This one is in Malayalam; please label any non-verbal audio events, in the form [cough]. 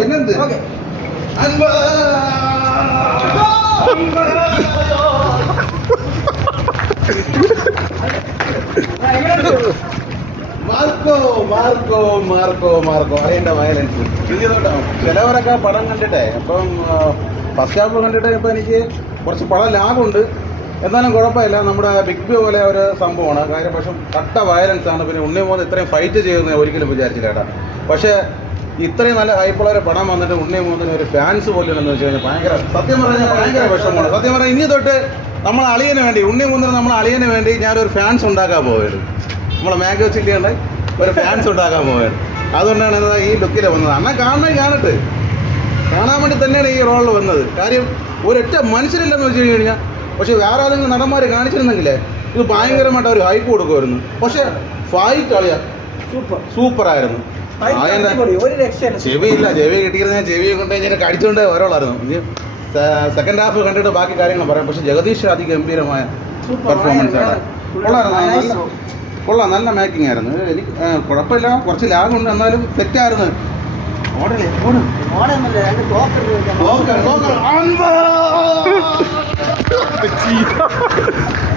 പിന്നെന്ത്? അൻപ മാർക്കോ മാർക്കോ മാർക്കോ മാർക്കോ. അറിയണ്ട വയലൻസ് ചിലവരൊക്കെ പടം കണ്ടിട്ടേ. അപ്പം ഫസ്റ്റ് ഹാഫ് കണ്ടിട്ട്. ഇപ്പം എനിക്ക് കുറച്ച് പടം ലാഗുണ്ട്. എന്നാലും കുഴപ്പമില്ല. നമ്മുടെ ബിഗ് ബി പോലെ ഒരു സംഭവമാണ്. കാര്യം പക്ഷേ കട്ട വയലൻസ് ആണ്. പിന്നെ ഉണ്ണി മോഹൻ ഇത്രയും ഫൈറ്റ് ചെയ്യുമെന്ന് ഒരിക്കലും വിചാരിച്ചില്ല കേട്ടാ പക്ഷേ ഇത്രയും നല്ല ഹൈപ്പുള്ള ഒരു പടം വന്നിട്ട് ഉണ്ണി മൂന്നിന് ഒരു ഫാൻസ് പോലും എന്ന് വെച്ച് കഴിഞ്ഞാൽ ഭയങ്കര സത്യം പറഞ്ഞാൽ ഭയങ്കര വിഷമമാണ്. സത്യം പറഞ്ഞാൽ ഇനി തൊട്ട് നമ്മൾ അളിയന് വേണ്ടി ഉണ്ണി മൂന്നിന് നമ്മൾ അളിയന് വേണ്ടി ഞാനൊരു ഫാൻസ് ഉണ്ടാക്കാൻ പോയത് നമ്മളെ മാംഗോ ചില്ലിയുണ്ട് ഒരു ഫാൻസ് ഉണ്ടാക്കാൻ പോയത് അതുകൊണ്ടാണ് ഈ ലുക്കിൽ വന്നത്. അണ്ണൻ കാണണേ കാണട്ടെ. കാണാൻ വേണ്ടി തന്നെയാണ് ഈ റോളിൽ വന്നത്. കാര്യം ഒരൊറ്റ മനുഷ്യരില്ലെന്ന് വെച്ച് കഴിഞ്ഞാൽ പക്ഷേ വേറെ ആരെങ്കിലും നടന്മാർ കാണിച്ചിരുന്നെങ്കിലേ ഇത് ഭയങ്കരമായിട്ട് ഒരു ഹൈപ്പ് കൊടുക്കുമായിരുന്നു. പക്ഷേ ഫൈറ്റ് കളിയാ സൂപ്പർ. സൂപ്പറായിരുന്നു. ചെവിയില്ല ചെവി കിട്ടിയിരുന്ന ഞാൻ ചെവി കൊണ്ട് കഴിഞ്ഞാൽ കടിച്ചുകൊണ്ട് ഓരോളായിരുന്നു ഇനി സെക്കൻഡ് ഹാഫ് കണ്ടിട്ട് ബാക്കി കാര്യങ്ങൾ പറയാം. പക്ഷെ ജഗദീഷ് അതിഗംഭീരമായ പെർഫോമൻസ് ആണ്. കൊള്ളായിരുന്നു നല്ല കൊള്ളാം നല്ല മേക്കിംഗ് ആയിരുന്നു. എനിക്ക് കുഴപ്പമില്ല. കുറച്ച് ലാഗുണ്ട് എന്നാലും സെറ്റായിരുന്നു ഓടല്ലേ ഓടും. [laughs]